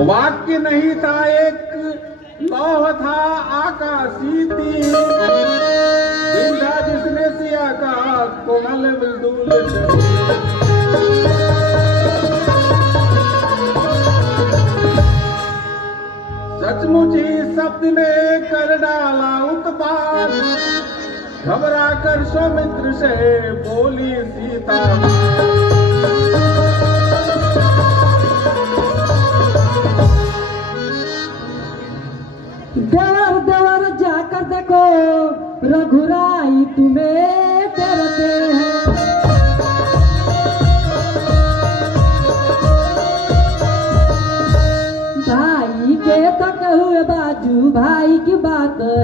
वाक्य नहीं था, एक लौह था आकाशी तीर, बिंधा जिसने सिया का कोमल मृदुल सचमुच ही शब्द ने कर डाला उत्पात, घबरा कर सौमित्र से बोली सीता। देवर देवर जाकर देखो, रघुराई तुम्हें डरते हैं। भाई के तक हुए बाजू, भाई की बात है।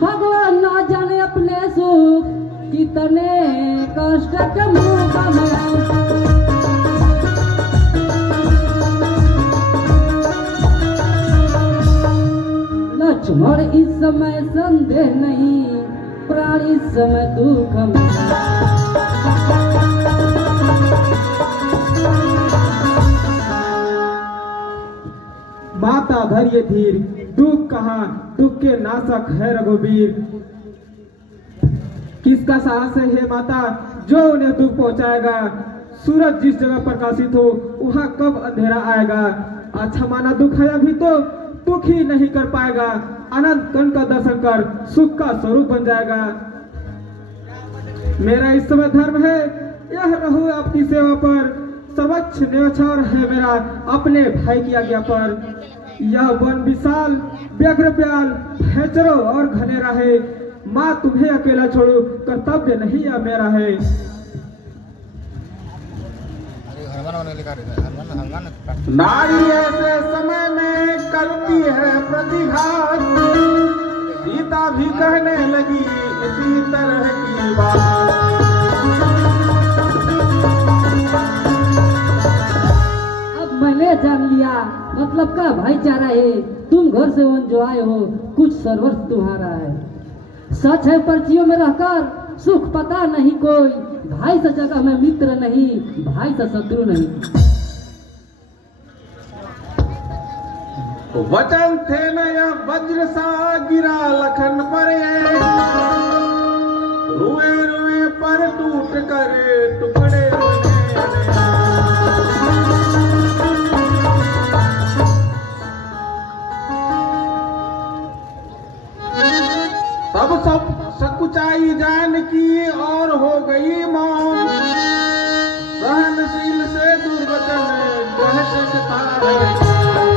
भगवान न जाने अपने सुख, कितने कष्ट के मुंह में। लक्ष्मण इस समय संदेह नहीं, प्राण इस समय दुख में। माता धैर्य धीर, दुख कहाँ, दुख के नाशक है रघुवीर। किसका साहस है माता जो उन्हें दुख पहुंचाएगा। सूरज जिस जगह प्रकाशित हो वहां कब अंधेरा आएगा। अच्छा माना दुख है अभी तो दुख ही नहीं कर पाएगा। अनंत कण का दर्शन कर सुख का स्वरूप बन जाएगा। मेरा इस समय धर्म है यह रहूं आपकी सेवा पर, सर्वोच्च न्यौछावर है मेरा अपने भाई की आज्ञा पर। यह वन विशाल व्यग्र प्याल भैचरो और घनेरा है। माँ तुम्हें अकेला छोड़ो कर्तव्य नहीं यह मेरा है। नारी ऐसे समय में करती है प्रतिघात, सीता भी कहने लगी इसी तरह की बात। अब मैंने जान लिया मतलब का भाईचारा है। तुम घर से वन जो आए हो कुछ सर्वर तुम्हारा है। सच है पर्चियों में रहकर सुख पता नहीं कोई, भाई से जगह में मित्र नहीं, भाई से शत्रु नहीं। वचन थे न यह वज्र सा गिरा लखन पर, रुए रुए पर टूट कर टुकड़े बने। तब सब सकुचाई जानकी और हो गई मौन, सहनशील से दुर्वचन कह सकता है।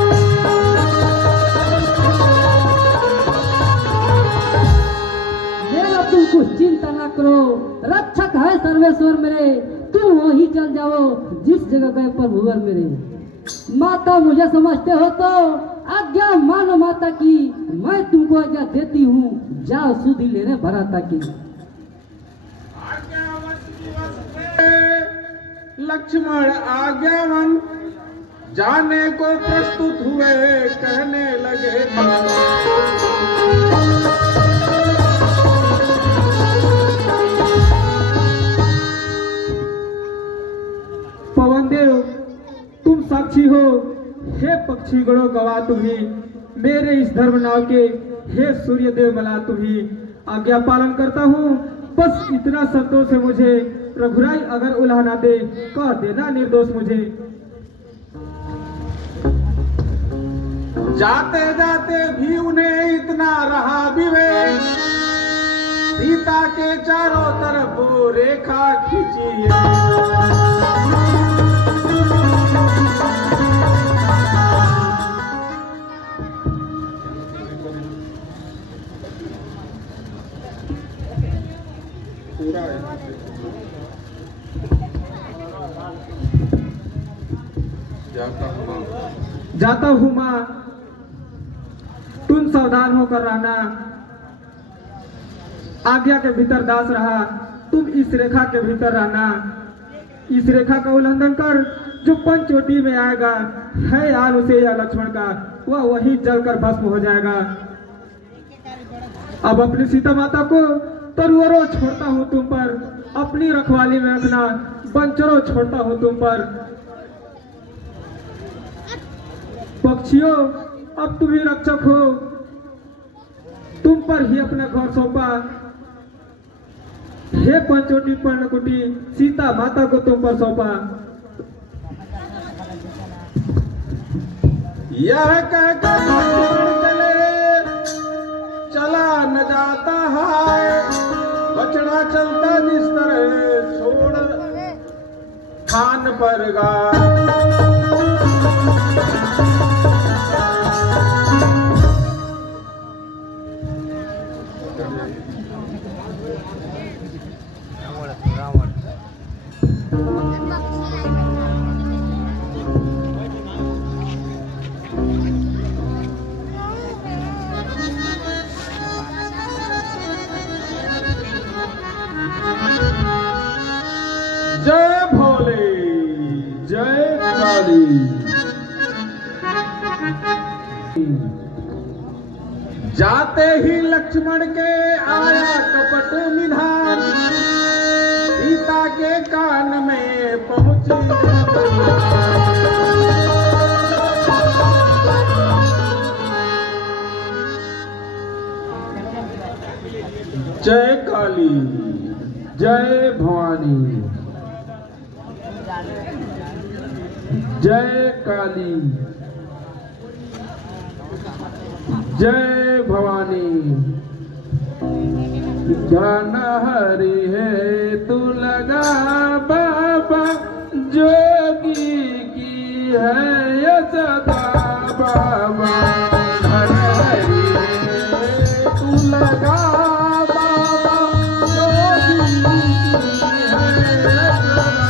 रक्षक है सर्वेश्वर मेरे, तुम वहीं चल जाओ जिस जगह गए प्रभुवर मेरे। माता मुझे समझते हो तो आज्ञा मानो माता की, मैं तुमको आज्ञा देती हूँ, जाओ सुधि लेने भराता की। लक्ष्मण आज्ञावन जाने को प्रस्तुत हुए, कहने लगे पवन देव तुम साक्षी हो, हे पक्षी गणों गवा तुम्ही, मेरे इस धर्म नाव के हे सूर्य देव मला तुम्ही। आज्ञा पालन करता हूँ, बस इतना संतोष है मुझे, रघुराई अगर उल्हा ना दे कह देना निर्दोष मुझे। जाते जाते भी उन्हें इतना रहा विवेक, सीता के चारों तरफ रेखा खींची है। जाता हूँ माँ, तुम सावधान होकर रहना, आज्ञा के भीतर दास रहा, तुम इस रेखा के भीतर रहना। इस रेखा का उल्लंघन कर जो पंचवटी में आएगा है यार उसे या लक्ष्मण का, वह वहीं जलकर भस्म हो जाएगा। अब अपनी सीता माता को तरुअरों छोड़ता हूँ तुम पर, अपनी रखवाली में रखना, बंचरों छोड़ता हूँ तुम पर। पक्षियों अब तुम ही रक्षक हो, तुम पर ही अपना घर सौंपा। हे पंचवटी पर्णकुटी, सीता माता को तुम पर सौंपा। यह कहकर लक्ष्मण चले, चला न जाता है, बछड़ा चलता जिस तरह छोड़ खान पर गाय। जय भोले, जय काली। जाते ही लक्ष्मण के आया कपट निधान, सीता के कान में पहुंची। जय काली, जय भवानी, जय काली, जय भवानी। ज्ञान हरि है तू लगा बाबा, जोगी की है ये सदा बाबा। धन हरि है तू लगा बाबा, जोगी की है ये सदा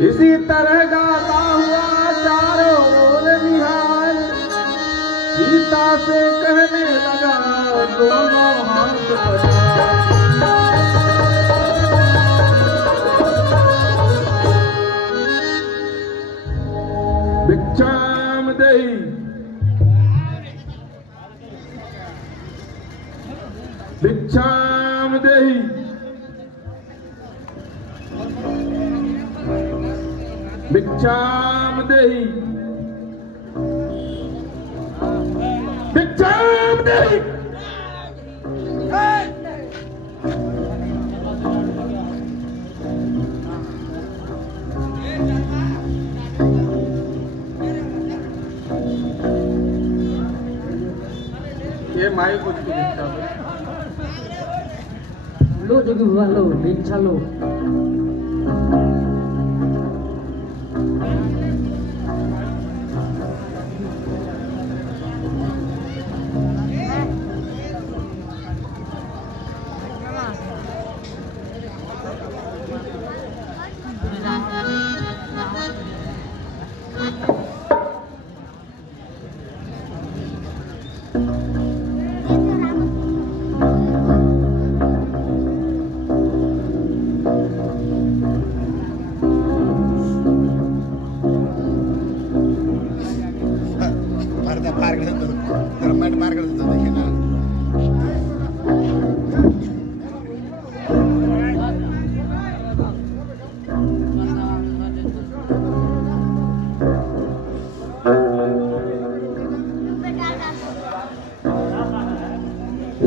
इसी तरह गाता हुआ चारों ओर निहाल सीता से कहने लगा दोनों हाथ बढ़ा। भिक्षाम देहि भिक्षाम देहि भिक्षाम देहि भिक्षाम देहि। ये माई कुछ भिक्षा लो जोगी बाबा लो भिक्षा लो।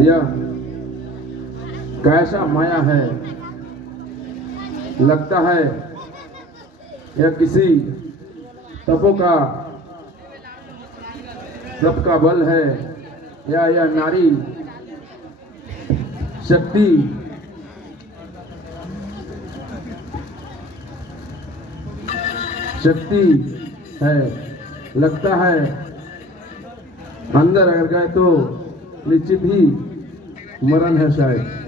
यह कैसा माया है, लगता है यह किसी तपो का तप का बल है या यह नारी शक्ति है। लगता है अंदर अगर गए तो निश्चित ही मरण है शायद।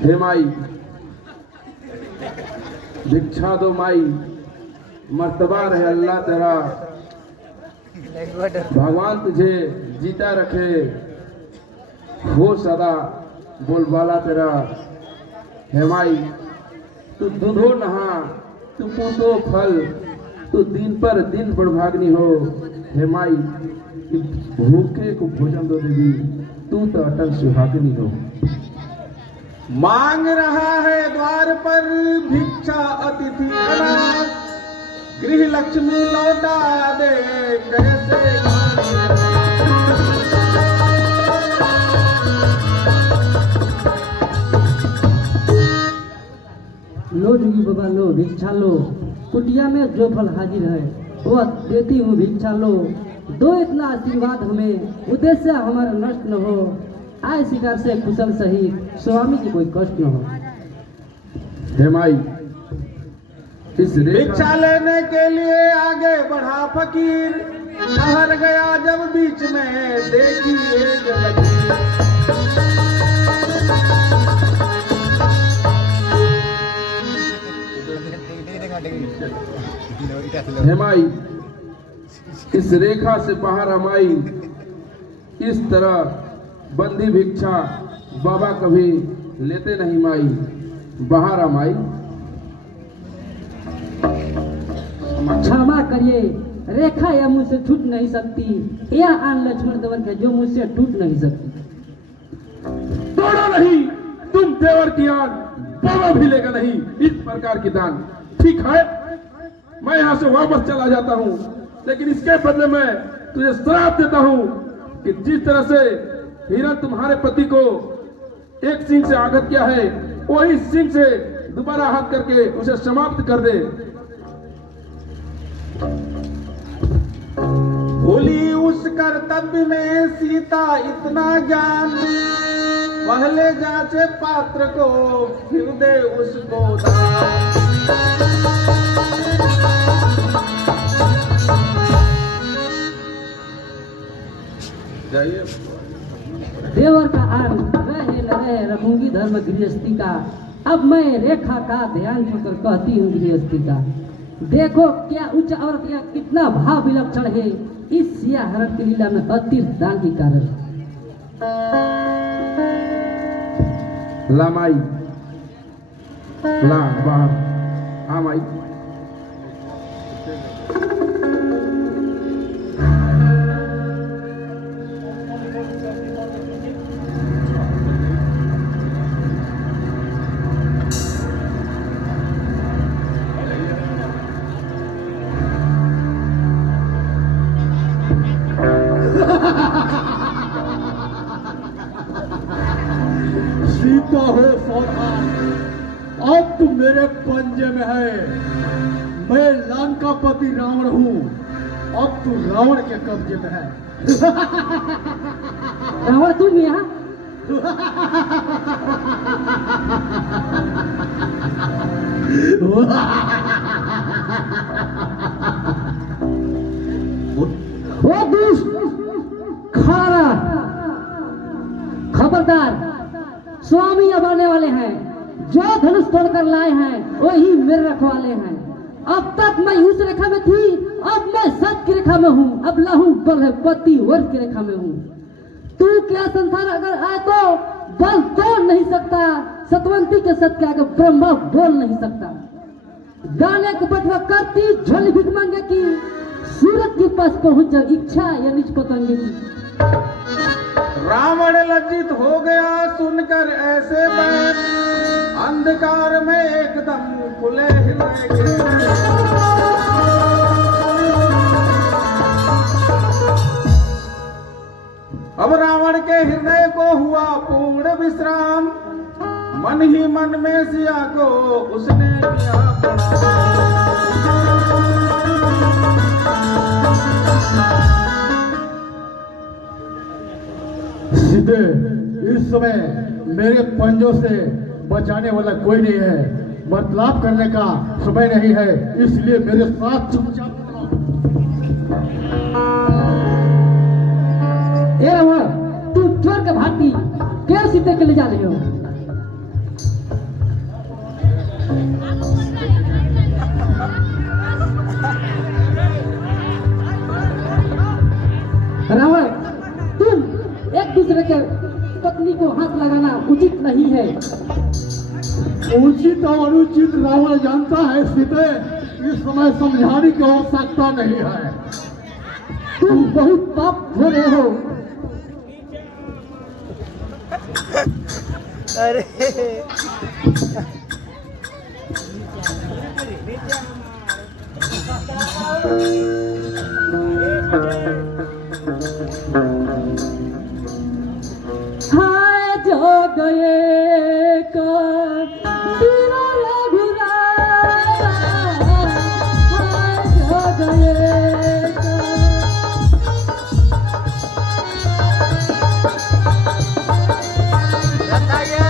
हे माई भिक्षा दो माई, मर्तबा रहे अल्लाह तेरा, भगवान तुझे जीता रखे, हो सदा बोलबाला तेरा। हे माई तू दूधो नहा, तू पूतो फल, तू दिन पर दिन बढ़भागनी हो। हे माई भूखे को भोजन दो देवी, तू तो अटल सुहागिनी हो। मांग रहा है द्वार पर भिक्षा अतिथि अनाथ, गृह लक्ष्मी लौटा दे कैसे। लो जोगी बाबा लो भिक्षा लो, कुटिया में जो फल हाजिर है वह देती हूँ भिक्षा लो। दो इतना आशीर्वाद हमें, उद्देश्य हमारा नष्ट न हो, आय शिकार से कुशल सहित स्वामी की कोई कष्ट न हो। हे माई इस भिक्षा लेने के लिए आगे बढ़ा फकीर, ठहर गया जब बीच में देखी एक लगी। हेमाई इस रेखा से बाहर हमाई, इस तरह बंदी भिक्षा बाबा कभी लेते नहीं माई। बाहर हमाई क्षमा करिए, रेखा यह मुझसे छूट नहीं सकती। यह आन लक्ष्मण देवर के जो मुझसे टूट नहीं सकती। तोड़ो नहीं, तुम देवर की आन बाबा भी लेगा नहीं इस प्रकार की दान। ठीक है, मैं यहाँ से वापस चला जाता हूँ, लेकिन इसके बदले में तुझे श्राप देता हूँ कि जिस तरह से हिरण तुम्हारे पति को एक सिंह से आघात किया है, वही सिंह से दोबारा हाथ करके उसे समाप्त कर दे। भूली उस कर्तव्य में सीता इतना ज्ञान, पहले जांचे पात्र को फिर दे उसको दान। जाइए। देवर का आन रहे न रहे रखूंगी धर्म गृहस्थी का। अब मैं रेखा का ध्यान छोड़कर कहती हूँ गृहस्थी का। देखो क्या उच्च औरत या कितना भाव विलक्षण है इस सिया हरण की लीला में अतिरिक्त दान की कारण। ला माई, ला बाहर, हाँ माई। सीता हो सावधान, अब तुम मेरे पंजे में है। मैं लंकापति रावण हूँ, अब तू रावण के कब्जे में है। रावण तुम यहाँ? ओ दुष्ट, खड़ा खबरदार, स्वामी अब आने वाले हैं। जो धनुष तोड़कर लाए हैं वही मेरे रखवाले हैं। अब तक मैं उस रेखा में थी, अब मैं सत की रेखा में हूँ। अब लाहू बल है पति वर्ष की रेखा में हूँ। तू क्या संसार अगर आए तो बल तोड़ नहीं सकता। सतवंती के सत्य के आगे ब्रह्मा बोल नहीं सकता। दाने को बटवा करती झोली भिख मांगे की, सूरज के पास पहुंच जाओ इच्छा या निज पतंगे की। रावण लज्जित हो गया सुनकर ऐसे बैन, अंधकार में एकदम खुले हृदय के। अब रावण के हृदय को हुआ पूर्ण विश्राम, मन ही मन में सिया को उसने किया प्रणाम। सीते, इस समय मेरे पंजों से बचाने वाला कोई नहीं है। बर्ताव करने का समय नहीं है, इसलिए मेरे साथ चुपचाप तू चोर के भाती क्या सीते के ले जा रही हो? रावण, तुम एक दूसरे के पत्नी को हाथ लगाना उचित नहीं है। उचित और अनुचित रावण जानता है सीते, इस समय समझाने की आवश्यकता नहीं है। तुम बहुत पाप हो रहे हो। अरे हाय जो गए का तेरा रघुराया, हाय जो गए का। बताइए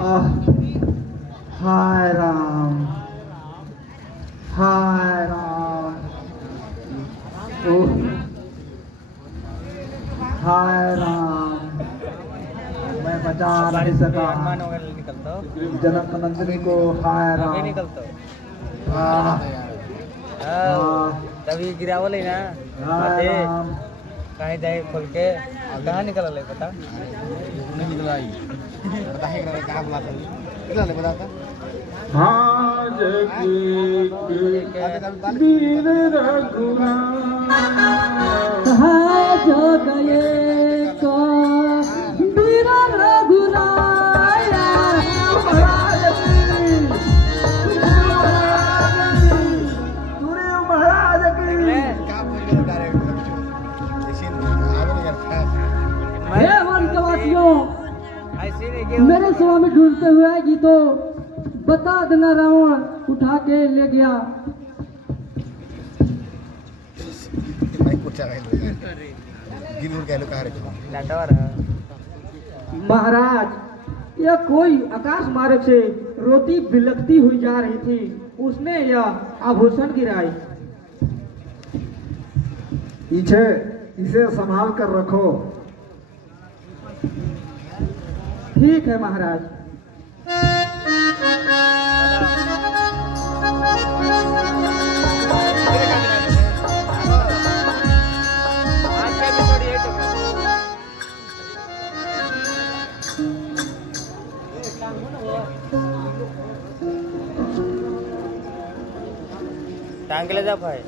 हाय राम, हाय राम, ओह, हाय राम, मैं बचा नहीं सका जनक नंदिनी को। हाय राम, तभी गिरावल है ना हाय राम, कहीं जाए खोल के कहाँ निकल है पता आज के वीर रघुराम हाय जो गए को वीर रघुराया। महाराज की हे वन के वासियों, ऐसे नहीं मेरे स्वामी ढूंढते हुए आएगी तो बता देना, रावण उठा के ले गया। महाराज, यह कोई आकाश मार्ग से रोटी बिलखती हुई जा रही थी, उसने यह आभूषण गिराई। पीछे इसे संभाल कर रखो। ठीक है महाराज। आज का एपिसोड यही तो टांग ले जा भाई।